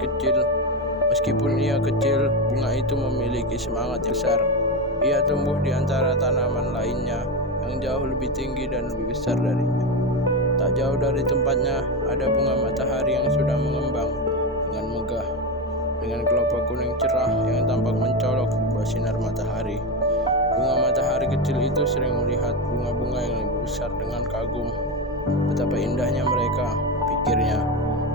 kecil. Meskipun ia kecil, bunga itu memiliki semangat yang besar. Ia tumbuh di antara tanaman lainnya yang jauh lebih tinggi dan lebih besar darinya. Tak jauh dari tempatnya ada bunga matahari yang sudah mengembang dengan megah, dengan kelopak kuning cerah yang tampak mencolok di bawah sinar matahari. Bunga matahari kecil itu sering melihat bunga-bunga yang lebih besar dengan kagum. Betapa indahnya mereka, pikirnya.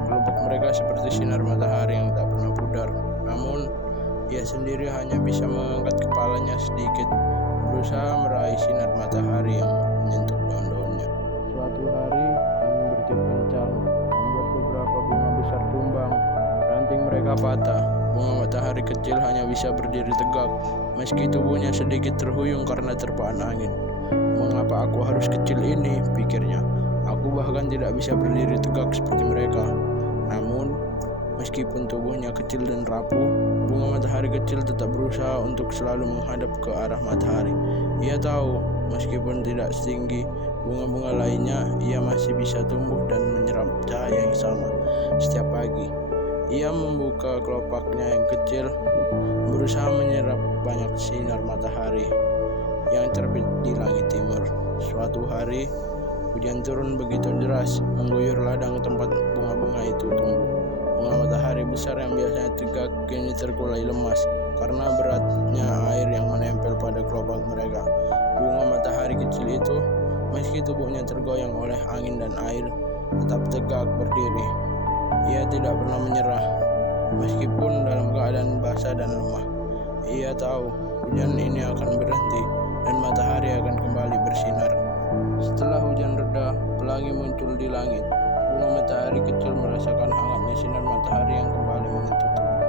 Kelopak mereka seperti sinar matahari yang tak pernah pudar. Namun, ia sendiri hanya bisa mengangkat kepalanya sedikit, berusaha meraih sinar matahari yang menyentuh daun-daunnya. Suatu hari, angin bertiup kencang, membuat beberapa bunga besar tumbang. Ranting mereka patah. Bunga matahari kecil hanya bisa berdiri tegak, meski tubuhnya sedikit terhuyung karena terpaan angin. Mengapa aku harus kecil ini, pikirnya. Aku bahkan tidak bisa berdiri tegak seperti mereka. Namun, meskipun tubuhnya kecil dan rapuh, bunga matahari kecil tetap berusaha untuk selalu menghadap ke arah matahari. Ia tahu, meskipun tidak setinggi bunga-bunga lainnya, ia masih bisa tumbuh dan menyerap cahaya yang sama setiap pagi. Ia membuka kelopaknya yang kecil, berusaha menyerap banyak sinar matahari yang terbit di langit timur. Suatu hari, hujan turun begitu deras, mengguyur ladang tempat bunga-bunga itu tumbuh. Bunga matahari besar yang biasanya tegak kini terkulai lemas karena beratnya air yang menempel pada kelopak mereka. Bunga matahari kecil itu, meski tubuhnya tergoyang oleh angin dan air, tetap tegak berdiri. Ia tidak pernah menyerah, meskipun dalam keadaan basah dan lemah. Ia tahu hujan ini akan berhenti dan matahari akan kembali bersinar. Setelah hujan reda, pelangi muncul di langit. Bunga matahari kecil merasakan hangatnya sinar matahari yang kembali menyentuh tubuhnya.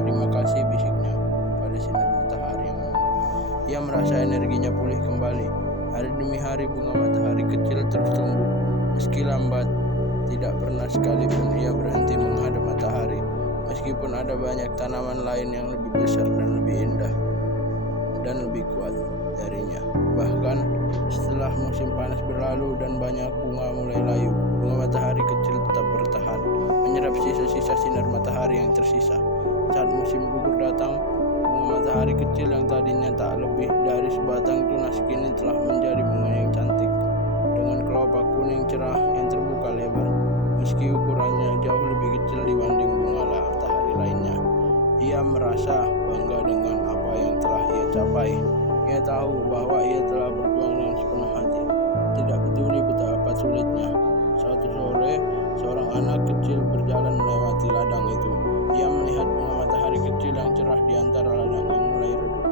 Terima kasih, bisiknya pada sinar matahari yang menyentuh. Ia merasa energinya pulih kembali. Hari demi hari bunga matahari kecil terus tumbuh. Meski lambat, tidak pernah sekalipun ia berhenti menghadap matahari. Meskipun ada banyak tanaman lain yang lebih besar dan lebih indah dan lebih kuat darinya. Bahkan setelah musim panas berlalu dan banyak bunga mulai layu, bunga matahari kecil tetap bertahan, menyerap sisa-sisa sinar matahari yang tersisa. Saat musim gugur datang, bunga matahari kecil yang tadinya tak lebih dari sebatang tunas kini telah menjadi bunga yang cantik, dengan kelopak kuning cerah yang terbuka lebar. Meski ukurannya jauh lebih kecil dibanding bunga matahari lainnya, ia merasa bangga dengan apa yang telah ia capai. Ia tahu bahwa ia telah berjuang dengan sepenuh hati, tidak peduli betapa sulitnya. Suatu sore, seorang anak kecil berjalan melewati ladang itu. Ia melihat bunga matahari kecil yang cerah di antara ladang yang mulai redup.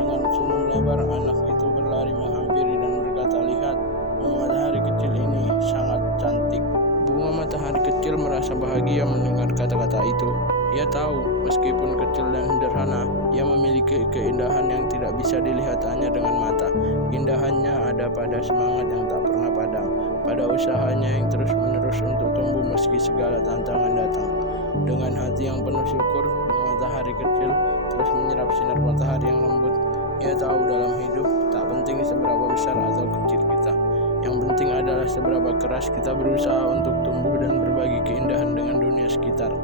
Dengan senyum lebar, anak itu berlari menghampiri dan berkata, "Lihat, bunga matahari kecil ini sangat cantik." Bunga matahari kecil merasa bahagia mendengar kata-kata itu. Ia tahu, meskipun kecil dan sederhana, ia memiliki keindahan yang tidak bisa dilihat hanya dengan mata. Indahannya ada pada semangat yang tak pernah padam, pada usahanya yang terus-menerus untuk tumbuh meski segala tantangan datang. Dengan hati yang penuh syukur, bunga matahari kecil terus menyerap sinar matahari yang lembut. Ia tahu dalam hidup, tak penting seberapa besar atau kecil kita. Yang penting adalah seberapa keras kita berusaha untuk tumbuh dan berbagi keindahan dengan dunia sekitar.